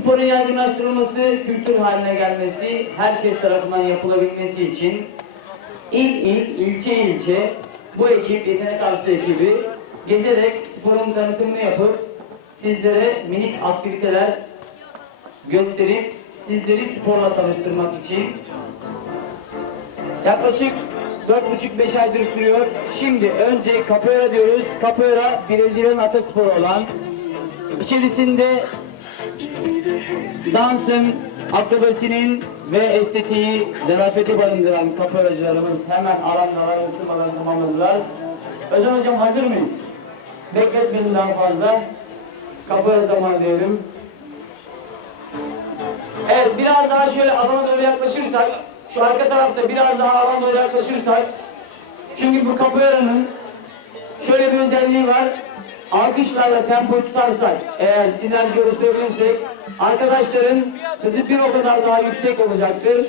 Sporun yaygınlaştırılması, kültür haline gelmesi, herkes tarafından yapılabilmesi için il il, ilçe ilçe bu ekip, yetenek avcısı ekibi gezerek sporun tanıtımını yapıp sizlere minik aktiviteler gösterip sizleri sporla tanıştırmak için yaklaşık 4,5-5 aydır sürüyor. Şimdi önce capoeira diyoruz. Capoeira Brezilya'nın atasporu olan içerisinde dansın, akrobasinin ve estetiği, zarafeti barındıran capoeiracılarımız hemen arandalar, ısınmalarını tamamladılar. Özcan Hocam hazır mıyız? Bekletmeyin daha fazla. Capoeira zamanı diyelim. Evet biraz daha şöyle alana doğru yaklaşırsak, şu arka tarafta biraz daha alana doğru yaklaşırsak, çünkü bu capoeira'nın şöyle bir özelliği var. Alkışlarla tempo tutarsak, eğer sinerji oluşturabilirsek, arkadaşların hızı bir o kadar daha yüksek olacaktır.